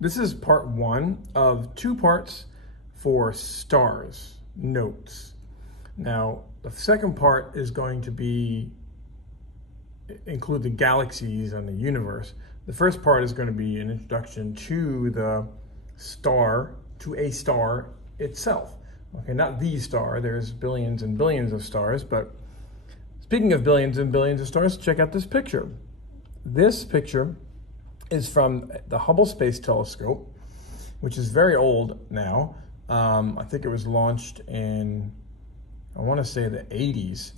This is part one of two parts for stars, notes. Now, the second part is going to include the galaxies and the universe. The first part is going to be an introduction to the star, to a star itself. Okay, not the star, there's billions and billions of stars, but speaking of billions and billions of stars, check out this picture. This picture is from the Hubble Space Telescope, which is very old now. I think it was launched in, I want to say the 80s,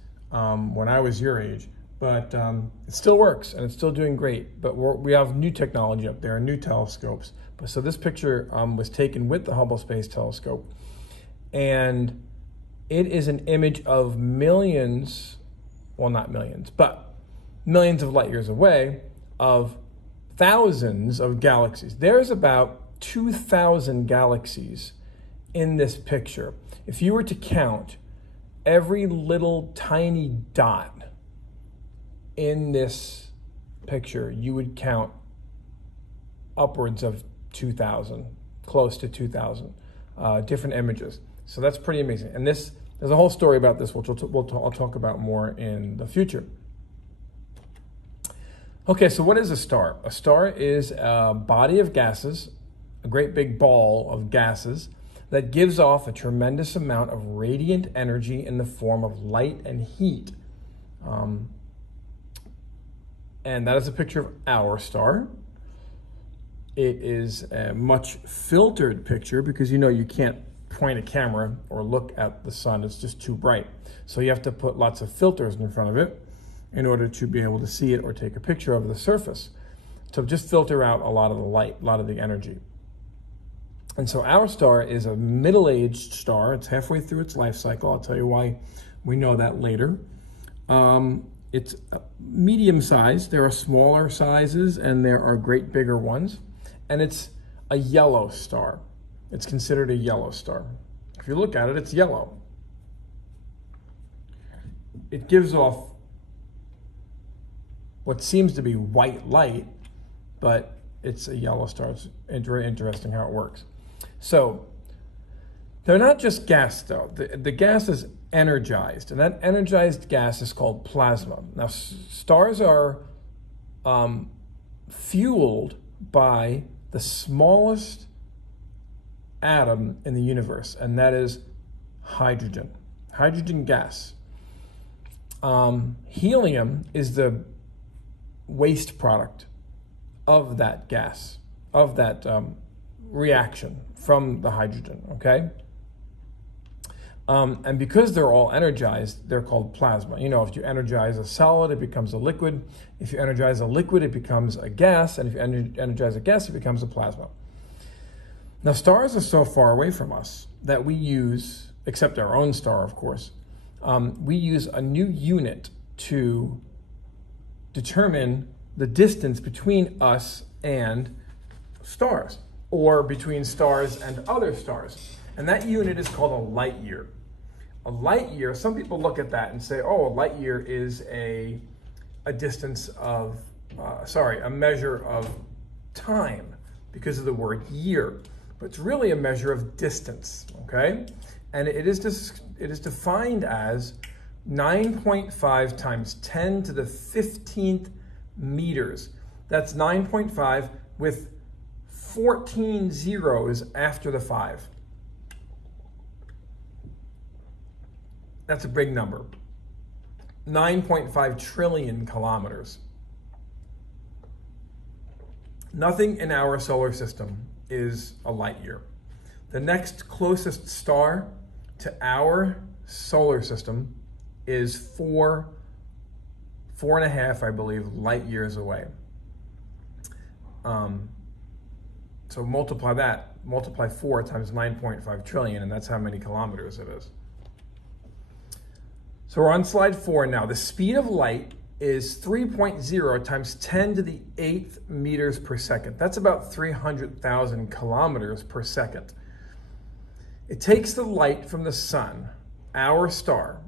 when I was your age. But it still works and it's still doing great. But we have new technology up there, new telescopes. So this picture was taken with the Hubble Space Telescope. And it is an image of millions, well, not millions, but millions of light years away of thousands of galaxies. There's about 2,000 galaxies in this picture. If you were to count every little tiny dot in this picture, you would count upwards of 2,000, close to 2,000 different images. So that's pretty amazing. And there's a whole story about this, which I'll talk about more in the future. Okay, so what is a star? A star is a body of gases, a great big ball of gases that gives off a tremendous amount of radiant energy in the form of light and heat. And that is a picture of our star. It is a much filtered picture because you can't point a camera or look at the sun, it's just too bright. So you have to put lots of filters in front of it in order to be able to see it or take a picture of the surface. To just filter out a lot of the light, a lot of the energy. And so our star is a middle-aged star. It's halfway through its life cycle. I'll tell you why we know that later. It's medium-sized. There are smaller sizes and there are great bigger ones. And it's a yellow star. It's considered a yellow star. If you look at it, it's yellow. It gives off what seems to be white light, but it's a yellow star. It's very interesting how it works. So they're not just gas though. The gas is energized, and that energized gas is called plasma. Now stars are fueled by the smallest atom in the universe, and that is hydrogen gas. Helium is the waste product of that gas, of that reaction from the hydrogen, okay? And because they're all energized, they're called plasma. If you energize a solid, it becomes a liquid. If you energize a liquid, it becomes a gas. And if you energize a gas, it becomes a plasma. Now, stars are so far away from us that we use, except our own star, of course, we use a new unit to determine the distance between us and stars, or between stars and other stars. And that unit is called a light year. A light year, some people look at that and say, oh, a light year is a distance of, a measure of time because of the word year. But it's really a measure of distance, okay? And it is defined as 9.5 times 10 to the 15th meters. That's 9.5 with 14 zeros after the 5. That's a big number. 9.5 trillion kilometers. Nothing in our solar system is a light year. The next closest star to our solar system is 4.5, I believe, light years away. So multiply 4 times 9.5 trillion, and that's how many kilometers it is. So we're on slide 4 now. The speed of light is 3.0 times 10 to the 8th meters per second. That's about 300,000 kilometers per second. It takes the light from the sun, our star,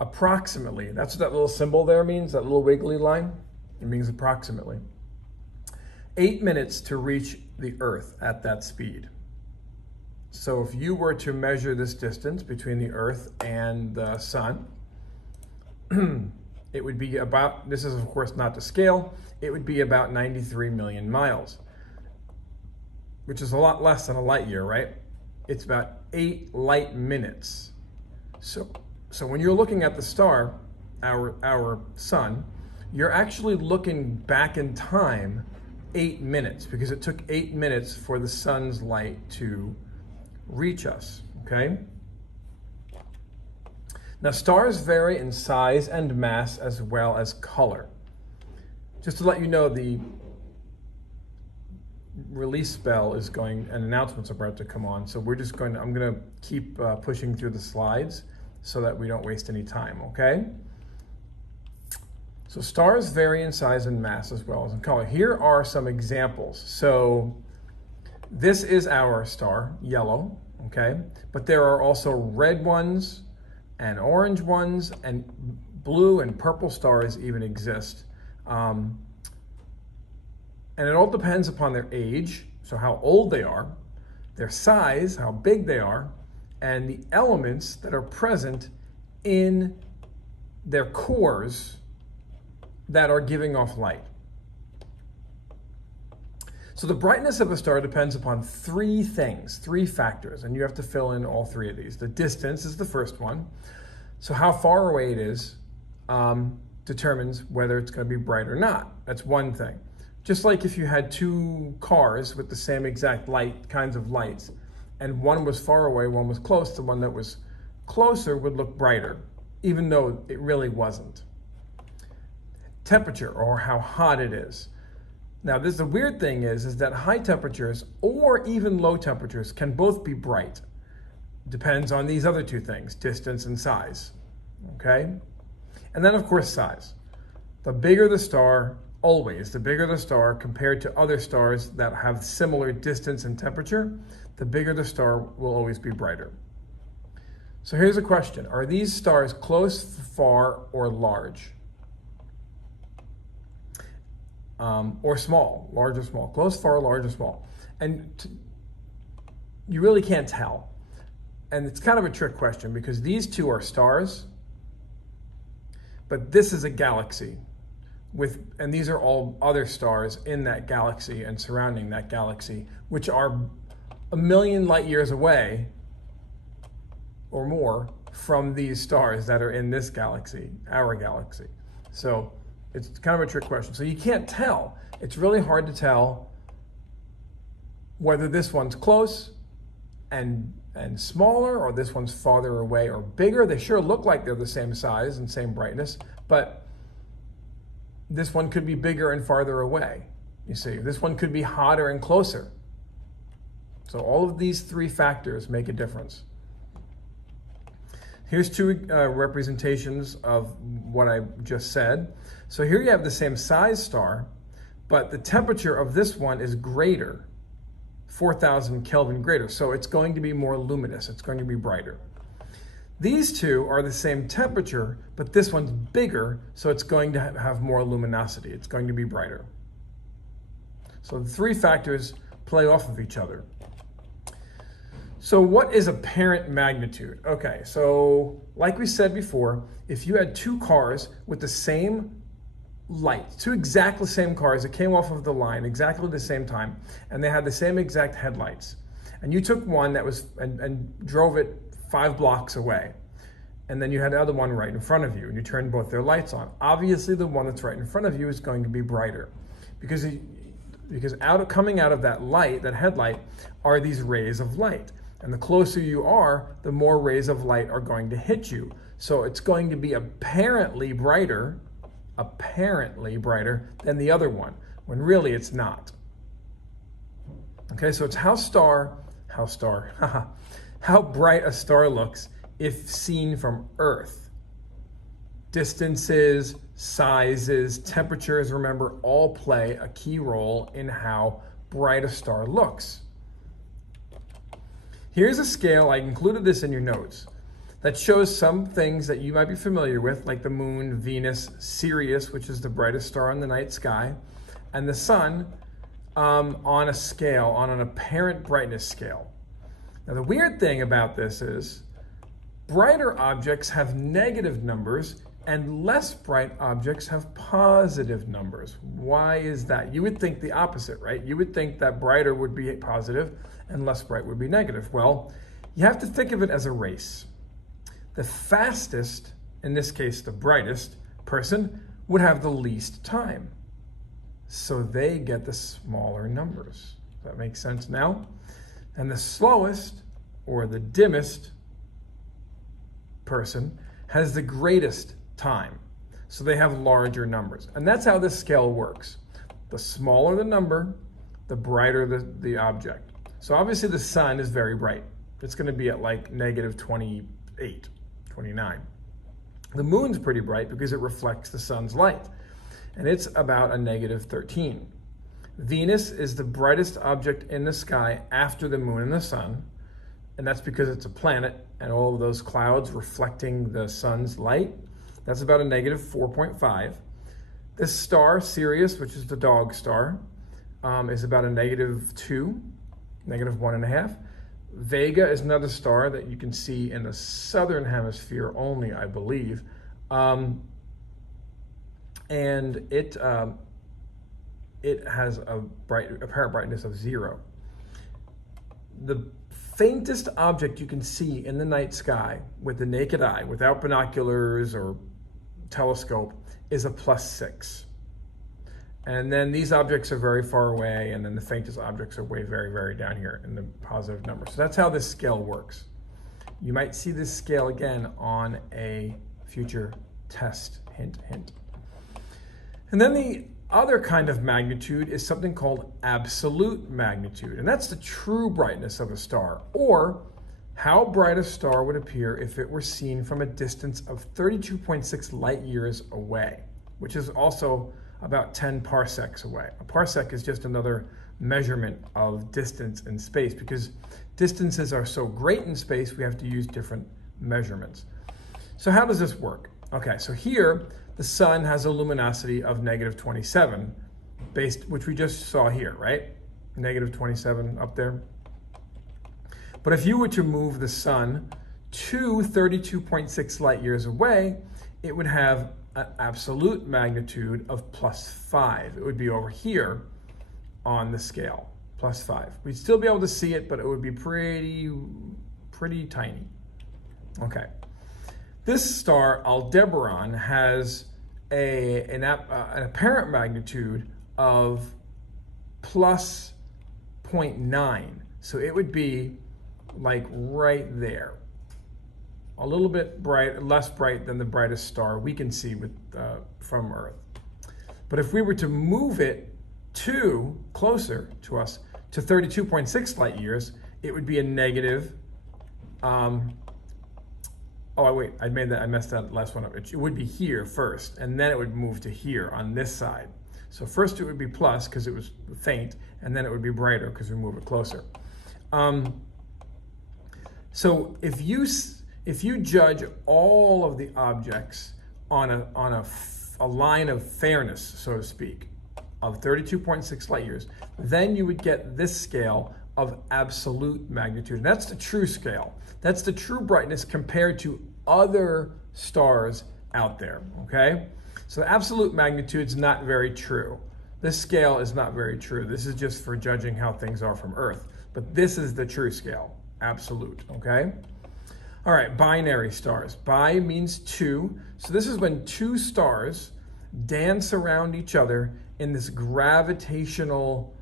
approximately, that's what that little symbol there means, that little wiggly line. It means approximately. 8 minutes to reach the Earth at that speed. So if you were to measure this distance between the Earth and the sun, it would be about, this is of course not to scale, it would be about 93 million miles, which is a lot less than a light year, right? It's about 8 light minutes. So when you're looking at the star, our sun, you're actually looking back in time 8 minutes, because it took 8 minutes for the sun's light to reach us, okay? Now, stars vary in size and mass as well as color. Just to let you know, the release bell is going, and announcements are about to come on. So we're just going to, I'm going to keep pushing through the slides so that we don't waste any time, okay? So stars vary in size and mass as well as in color. Here are some examples. So this is our star, yellow, okay? But there are also red ones and orange ones, and blue and purple stars even exist. And it all depends upon their age, so how old they are, their size, how big they are, and the elements that are present in their cores that are giving off light. So the brightness of a star depends upon 3 things, 3 factors, and you have to fill in all 3 of these. The distance is the first one. So how far away it is determines whether it's going to be bright or not. That's one thing. Just like if you had 2 cars with the same exact kinds of lights, and one was far away, one was close, the one that was closer would look brighter, even though it really wasn't. Temperature, or how hot it is. Now, the weird thing is that high temperatures or even low temperatures can both be bright. Depends on these other 2 things, distance and size, okay? And then, of course, size. The bigger the star, always, the bigger the star compared to other stars that have similar distance and temperature, the bigger the star will always be brighter. So here's a question. Are these stars close, far, or large? Or small, large or small, close, far, large or small. And you really can't tell. And it's kind of a trick question because these 2 are stars, but this is a galaxy and these are all other stars in that galaxy and surrounding that galaxy, which are 1,000,000 light years away or more from these stars that are in this galaxy, our galaxy. So it's kind of a trick question. So you can't tell. It's really hard to tell whether this one's close and smaller, or this one's farther away or bigger. They sure look like they're the same size and same brightness, but this one could be bigger and farther away. You see, this one could be hotter and closer. So all of these 3 factors make a difference. Here's 2 representations of what I just said. So here you have the same size star, but the temperature of this one is greater, 4,000 Kelvin greater. So it's going to be more luminous. It's going to be brighter. These 2 are the same temperature, but this one's bigger, so it's going to have more luminosity. It's going to be brighter. So the 3 factors play off of each other. So what is apparent magnitude? Okay, so like we said before, if you had 2 cars with the same light, 2 exactly same cars that came off of the line exactly at the same time, and they had the same exact headlights, and you took one that was and drove it 5 blocks away, and then you had the other one right in front of you, and you turned both their lights on. Obviously, the one that's right in front of you is going to be brighter, because coming out of that light, that headlight, are these rays of light. And the closer you are, the more rays of light are going to hit you. So it's going to be apparently brighter than the other one, when really it's not. Okay, so it's how bright a star looks if seen from Earth. Distances, sizes, temperatures, remember, all play a key role in how bright a star looks. Here's a scale, I included this in your notes, that shows some things that you might be familiar with, like the moon, Venus, Sirius, which is the brightest star in the night sky, and the sun, on a scale, on an apparent brightness scale. Now the weird thing about this is brighter objects have negative numbers and less bright objects have positive numbers. Why is that? You would think the opposite, right? You would think that brighter would be positive and less bright would be negative. Well, you have to think of it as a race. The fastest, in this case the brightest, person would have the least time. So they get the smaller numbers. Does that make sense now? And the slowest or the dimmest person has the greatest time. So they have larger numbers. And that's how this scale works. The smaller the number, the brighter the object. So obviously the sun is very bright. It's going to be at like negative 28, 29. The moon's pretty bright because it reflects the sun's light. And it's about a negative 13. Venus is the brightest object in the sky after the moon and the sun. And that's because it's a planet and all of those clouds reflecting the sun's light. That's about a negative 4.5. This star, Sirius, which is the dog star, is about a negative 2, negative 1.5. Vega is another star that you can see in the southern hemisphere only, I believe. And it has a apparent brightness of 0. The faintest object you can see in the night sky with the naked eye, without binoculars or telescope, is a +6. And then these objects are very far away, and then the faintest objects are way very, very down here in the positive number. So that's how this scale works. You might see this scale again on a future test, hint, hint. And then the other kind of magnitude is something called absolute magnitude, and that's the true brightness of a star, or how bright a star would appear if it were seen from a distance of 32.6 light years away, which is also about 10 parsecs away. A parsec is just another measurement of distance in space, because distances are so great in space, we have to use different measurements. So how does this work? Okay, so here, the sun has a luminosity of negative 27, which we just saw here, right? Negative 27 up there. But if you were to move the sun to 32.6 light years away, it would have an absolute magnitude of +5. It would be over here on the scale, +5. We'd still be able to see it, but it would be pretty tiny. Okay. This star, Aldebaran, has an apparent magnitude of +0.9. So it would be like right there. A little bit less bright than the brightest star we can see from Earth. But if we were to move it closer to us, to 32.6 light years, it would be a negative, oh wait, I messed that last one up. It would be here first, and then it would move to here on this side. So first it would be plus because it was faint, and then it would be brighter because we move it closer. So if you judge all of the objects on a line of fairness, so to speak, of 32.6 light years, then you would get this scale of absolute magnitude. And that's the true scale. That's the true brightness compared to other stars out there, okay? So absolute magnitude is not very true. This scale is not very true. This is just for judging how things are from Earth. But this is the true scale, absolute, okay? All right, binary stars. Bi means two. So this is when two stars dance around each other in this gravitational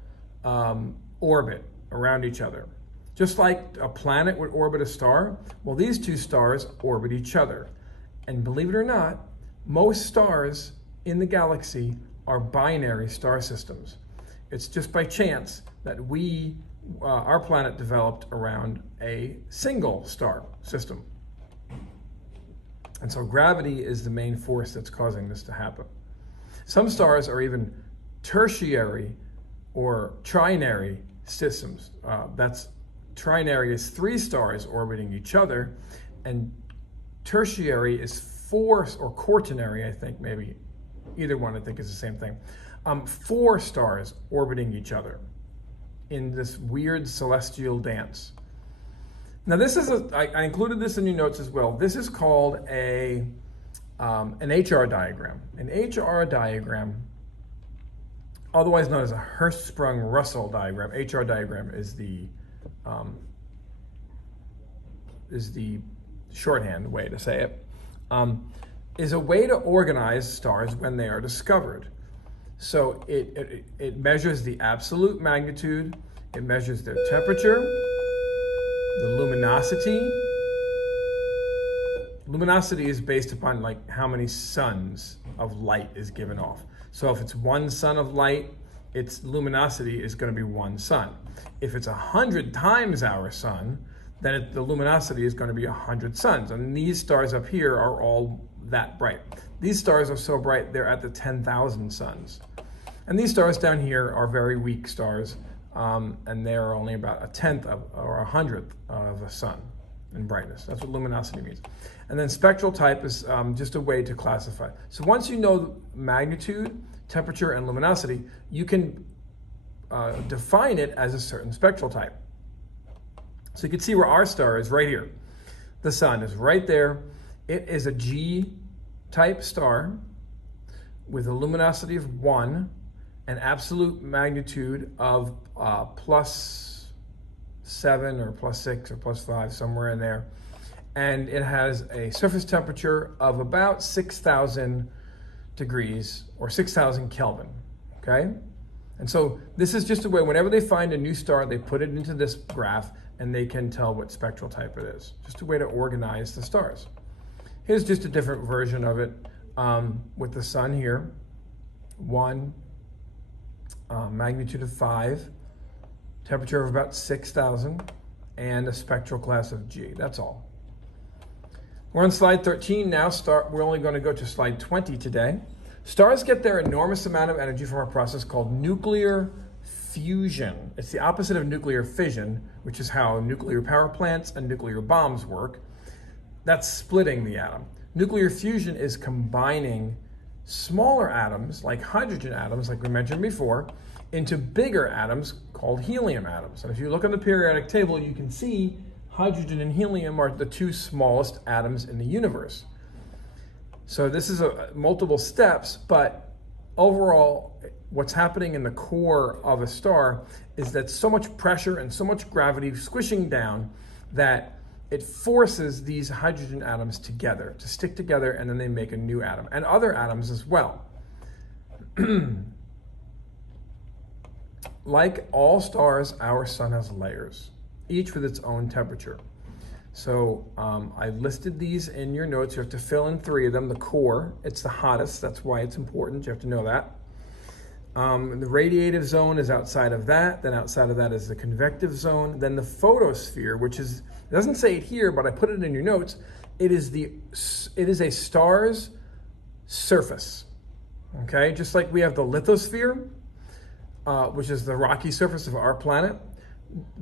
orbit around each other. Just like a planet would orbit a star, well, these two stars orbit each other. And believe it or not, most stars in the galaxy are binary star systems. It's just by chance that our planet developed around a single star system. And so gravity is the main force that's causing this to happen. Some stars are even tertiary or trinary systems. Trinary is 3 stars orbiting each other, and tertiary is 4, or quaternary, I think, maybe. Either one, I think, is the same thing. 4 stars orbiting each other in this weird celestial dance. Now this is I included this in your notes as well. This is called an HR diagram. An HR diagram, otherwise known as a Hirschsprung-Russell diagram. HR diagram is the shorthand way to say it. Is a way to organize stars when they are discovered. So it measures the absolute magnitude, it measures their temperature, the luminosity. Luminosity is based upon like how many suns of light is given off. So if it's 1 sun of light, its luminosity is going to be 1 sun. If it's 100 times our sun, then the luminosity is going to be 100 suns. And these stars up here are all that bright. These stars are so bright, they're at the 10,000 suns. And these stars down here are very weak stars, and they're only about 1/10 or 100th of a sun in brightness. That's what luminosity means. And then spectral type is just a way to classify. So once you know magnitude, temperature, and luminosity, you can define it as a certain spectral type. So you can see where our star is right here. The sun is right there. It is a G-type star with a luminosity of 1, an absolute magnitude of +7 or +6 or +5, somewhere in there. And it has a surface temperature of about 6,000 degrees or 6,000 Kelvin, okay? And so this is just a way, whenever they find a new star, they put it into this graph and they can tell what spectral type it is. Just a way to organize the stars. Here's just a different version of it with the sun here. 1, magnitude of 5, temperature of about 6,000, and a spectral class of G. That's all. We're on slide 13 now. We're only going to go to slide 20 today. Stars get their enormous amount of energy from a process called nuclear fusion. It's the opposite of nuclear fission, which is how nuclear power plants and nuclear bombs work. That's splitting the atom. Nuclear fusion is combining smaller atoms, like hydrogen atoms, like we mentioned before, into bigger atoms called helium atoms. And if you look on the periodic table, you can see hydrogen and helium are the 2 smallest atoms in the universe. So this is multiple steps, but overall, what's happening in the core of a star is that so much pressure and so much gravity squishing down that it forces these hydrogen atoms together, to stick together, and then they make a new atom, and other atoms as well. Like all stars, our sun has layers, each with its own temperature. So I listed these in your notes. You have to fill in 3 of them. The core, it's the hottest. That's why it's important. You have to know that. The radiative zone is outside of that. Then outside of that is the convective zone. Then the photosphere, which is, it doesn't say it here, but I put it in your notes. It is a star's surface. Okay, just like we have the lithosphere, which is the rocky surface of our planet.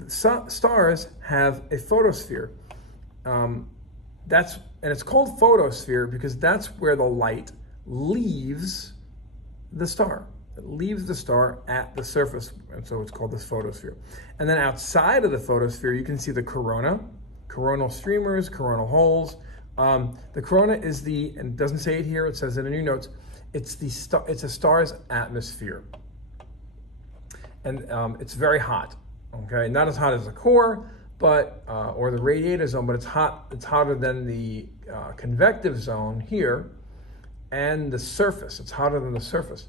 Stars have a photosphere. And it's called photosphere because that's where the light leaves the star. It leaves the star at the surface, and so it's called this photosphere. And then outside of the photosphere, you can see the corona, coronal streamers, coronal holes. The corona is and it doesn't say it here, it says it in your notes, it's a star's atmosphere. And it's very hot, okay? Not as hot as the core, but or the radiator zone, but it's hotter than the convective zone here, and the surface. It's hotter than the surface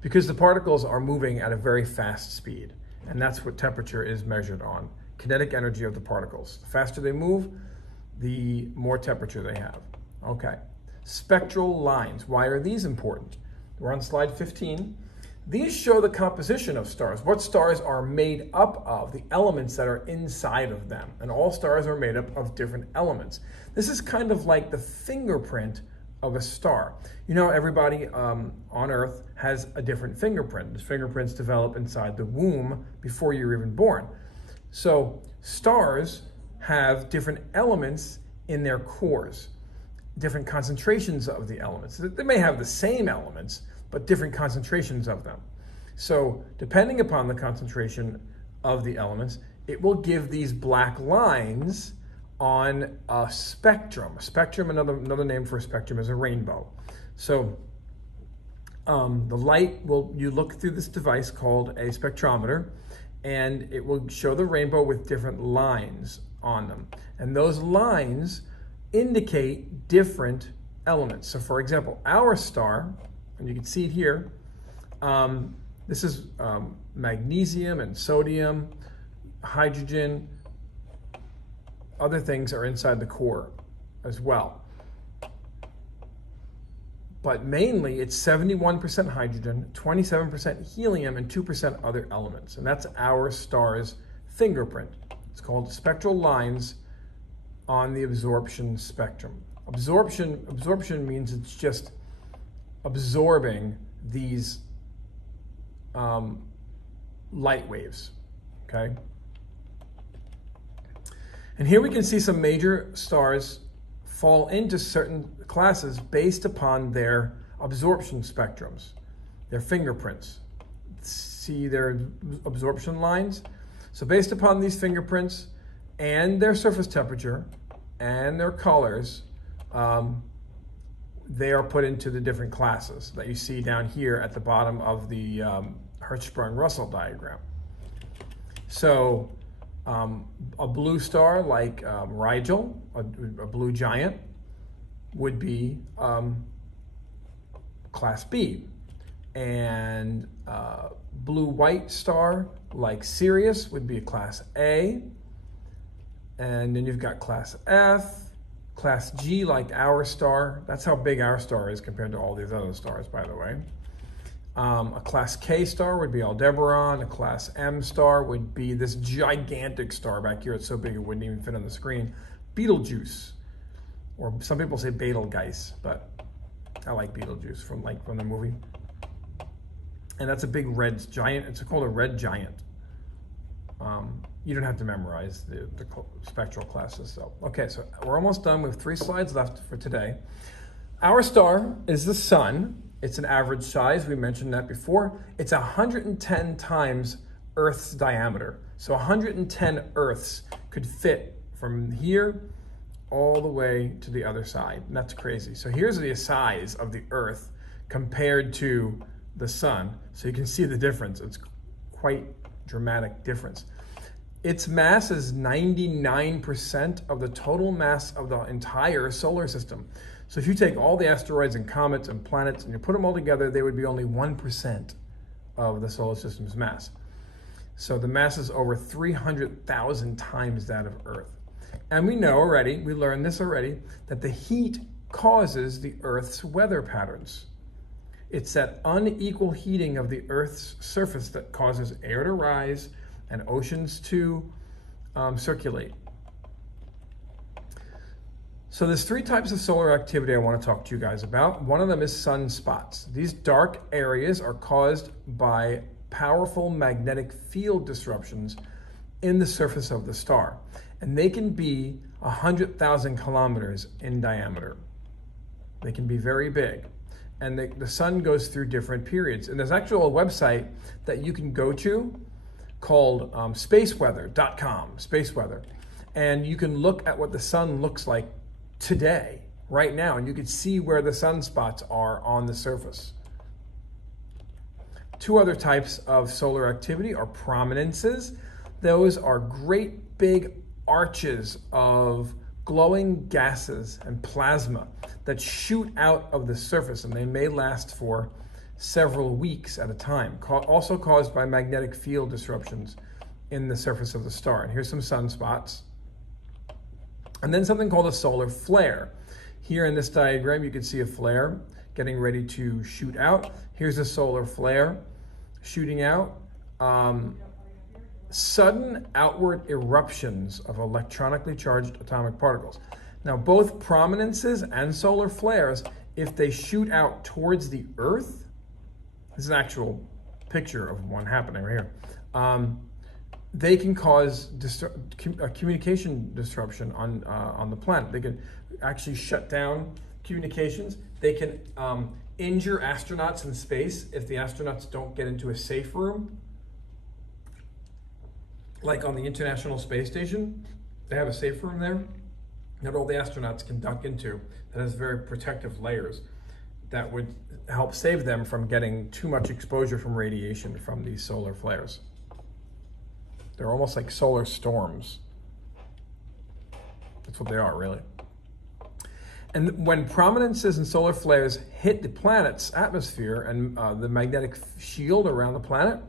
because the particles are moving at a very fast speed, and that's what temperature is measured on. Kinetic energy of the particles. The faster they move, the more temperature they have. Okay. Spectral lines. Why are these important? We're on slide 15. These show the composition of stars, what stars are made up of, the elements that are inside of them. And all stars are made up of different elements. This is kind of like the fingerprint of a star. You know, everybody on Earth has a different fingerprint. The fingerprints develop inside the womb before you're even born. So stars have different elements in their cores, different concentrations of the elements. They may have the same elements, but different concentrations of them. So depending upon the concentration of the elements, it will give these black lines on a spectrum. A spectrum, another name for a spectrum is a rainbow. So the light you look through this device called a spectrometer, and it will show the rainbow with different lines on them. And those lines indicate different elements. So for example, our star, and you can see it here, this is magnesium and sodium, hydrogen, other things are inside the core as well. But mainly it's 71% hydrogen, 27% helium, and 2% other elements. And that's our star's fingerprint. It's called spectral lines on the absorption spectrum. Absorption means it's just absorbing these light waves, okay? And here we can see some major stars fall into certain classes based upon their absorption spectrums, their fingerprints. See their absorption lines? So based upon these fingerprints and their surface temperature and their colors, they are put into the different classes that you see down here at the bottom of the Hertzsprung-Russell diagram. So a blue star like Rigel, a blue giant, would be class B. And blue-white star like Sirius would be a class A. And then you've got class F, class G like our star. That's how big our star is compared to all these other stars, by the way. A class K star would be Aldebaran. A class M star would be this gigantic star back here. It's so big it wouldn't even fit on the screen. Betelgeuse, or some people say Betelgeuse, but I like Betelgeuse from the movie. And that's a big red giant. It's called a red giant. You don't have to memorize the spectral classes. So, okay, so we're almost done. We have 3 slides left for today. Our star is the sun. It's an average size. We mentioned that before. It's 110 times Earth's diameter. So 110 Earths could fit from here all the way to the other side. And that's crazy. So here's the size of the Earth compared to the sun. So you can see the difference. It's quite dramatic difference. Its mass is 99% of the total mass of the entire solar system. So if you take all the asteroids and comets and planets and you put them all together, they would be only 1% of the solar system's mass. So the mass is over 300,000 times that of Earth. And we know already, we learned this already, that the heat causes the Earth's weather patterns. It's that unequal heating of the Earth's surface that causes air to rise and oceans to circulate. So there's 3 types of solar activity I want to talk to you guys about. One of them is sunspots. These dark areas are caused by powerful magnetic field disruptions in the surface of the star. And they can be 100,000 kilometers in diameter. They can be very big. And the sun goes through different periods. And there's actually a website that you can go to called spaceweather.com, spaceweather. And you can look at what the sun looks like today, right now, and you can see where the sunspots are on the surface. 2 other types of solar activity are prominences. Those are great big arches of glowing gases and plasma that shoot out of the surface, and they may last for several weeks at a time, also caused by magnetic field disruptions in the surface of the star. And here's some sunspots. And then something called a solar flare. Here in this diagram, you can see a flare getting ready to shoot out. Here's a solar flare shooting out. Sudden outward eruptions of electronically charged atomic particles. Now, both prominences and solar flares, if they shoot out towards the Earth, this is an actual picture of one happening right here. They can cause communication disruption on the planet. They can actually shut down communications. They can injure astronauts in space if the astronauts don't get into a safe room. Like on the International Space Station, they have a safe room there that all the astronauts can duck into that has very protective layers that would help save them from getting too much exposure from radiation from these solar flares. They're almost like solar storms. That's what they are, really. And when prominences and solar flares hit the planet's atmosphere and the magnetic shield around the planet,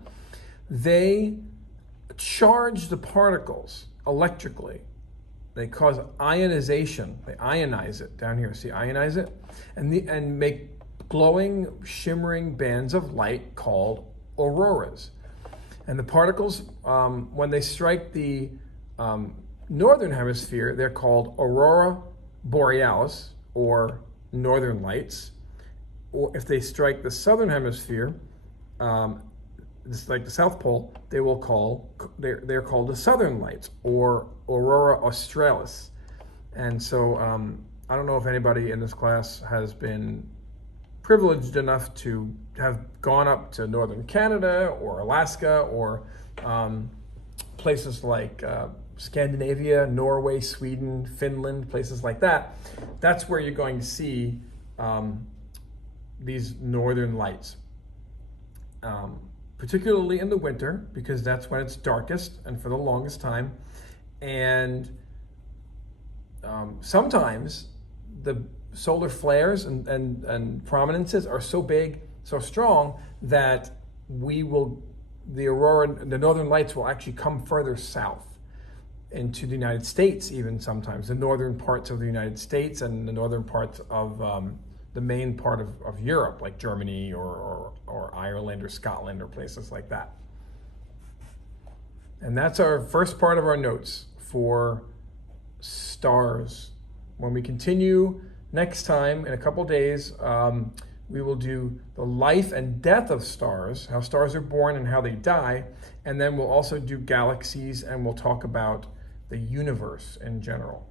they charge the particles electrically. They cause ionization. They ionize it down here. See, ionize it, and make glowing, shimmering bands of light called auroras. And the particles, when they strike the northern hemisphere, they're called aurora borealis, or northern lights. Or if they strike the southern hemisphere, like the South Pole, they're called the southern lights, or aurora australis. And so I don't know if anybody in this class has been privileged enough to have gone up to northern Canada or Alaska or places like Scandinavia, Norway, Sweden, Finland, places like that. That's where you're going to see these northern lights, particularly in the winter, because that's when it's darkest and for the longest time. And sometimes the solar flares and prominences are so big, so strong, that the northern lights will actually come further south into the United States, even sometimes, the northern parts of the United States and the northern parts of the main part of Europe, like Germany or Ireland or Scotland or places like that. And that's our first part of our notes for stars. When we continue next time, in a couple days, we will do the life and death of stars, how stars are born and how they die, and then we'll also do galaxies, and we'll talk about the universe in general.